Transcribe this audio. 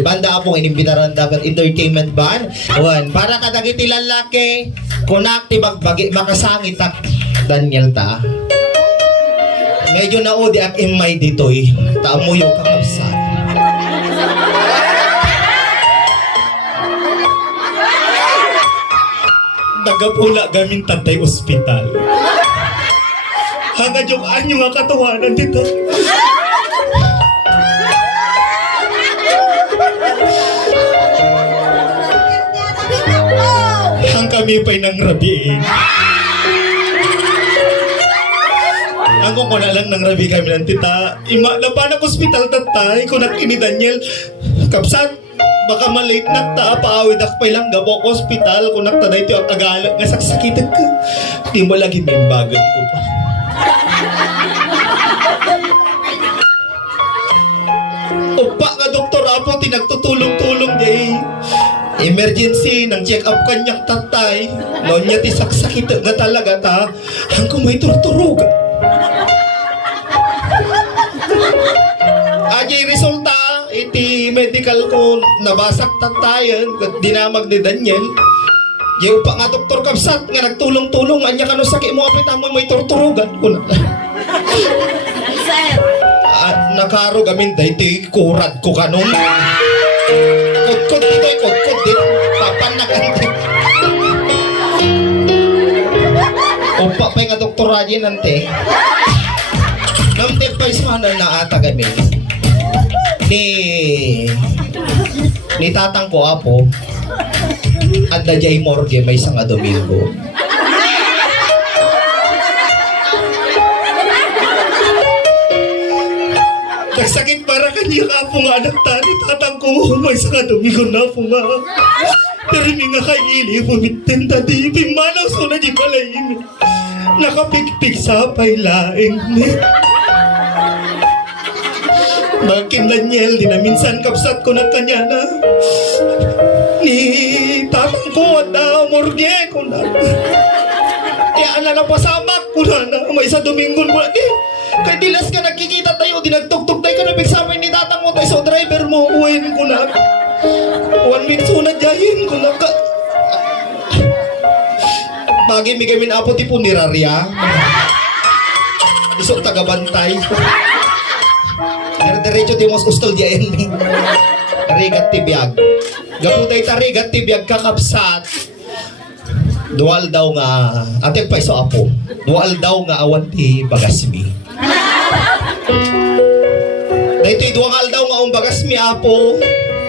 Banda apong inimbitaran dagat entertainment band. Wan, para kadagiti lalaki, kunak ti bagbagi makasangit tak Daniel ta. Medyo naudi ak imay ditoy. Taamuyo kakabsat. Nagapula gamin tantay ospital. Hanggang yung anyo nga katawanan dito. Hang kami pa'y nang rabiin. Ang ko na lang nang rabi kami ng tita. Ima na pa ng ospital tatay. Kunak ini Daniel. Kapsat. Baka malate na ta. Paawid ak pa'y lang gabok ospital. Kunak ta na ito ang tagalag. Nga saksakitan ka. Di mo lagi may bagat ko pa. Upa nga doktor Apo. Tinagtutulong-tulong day. Emergency nang check up kanyang tatay. Noon niya ti saksakitan nga talaga ta. Hanggang may turturugan. Ajay resulta iti medical ko nabasak tatayan kat dinamag ni Daniel. Yung pa nga doktor Kapsat nga nagtulong-tulong anya kano sakit mo apit mo may torturugan ko na. Nakaro gamin da iti kurad ko kanong. Kod-kod dito kod-kod dito papanakan dito. Opa pa nga doktor Ajay nante. Namtip pa ismanan na ata gamin. Ni tatang ko Apo at dajay morgue may isang Domingo. Nagsakit para kanya ka Apo nga anak ta ni tatang ko may isang Domingo na Apo nga. Pero mi nga kaili pumitin tadi pimanaw so na di palayin. Nakapikpik sa pailaing ni. Bakit Daniel, di na minsan kapsat ko na kanya na. Ni tatang ko at morgue ko na. Kaya na napasamak ko na may isa Domingo ko na. Kaya dilas ka nagkikita tayo, di nagtugtog tayo ka na bigsabay ni tatang mo tayo sa driver mo, uwin ko na. 1 week sunad jayin ko na ka. Pagi may gamin Apo ti punerarya. Isok tagabantay. Diretso di mos ustol diyan ni. Tarigat tibiyag. Gaputay tarigat tibiyag kakapsat. Dual daw nga ate pa iso Apo. Dual daw nga awan ti bagasmi. Daytoy dual daw nga bagasmi Apo.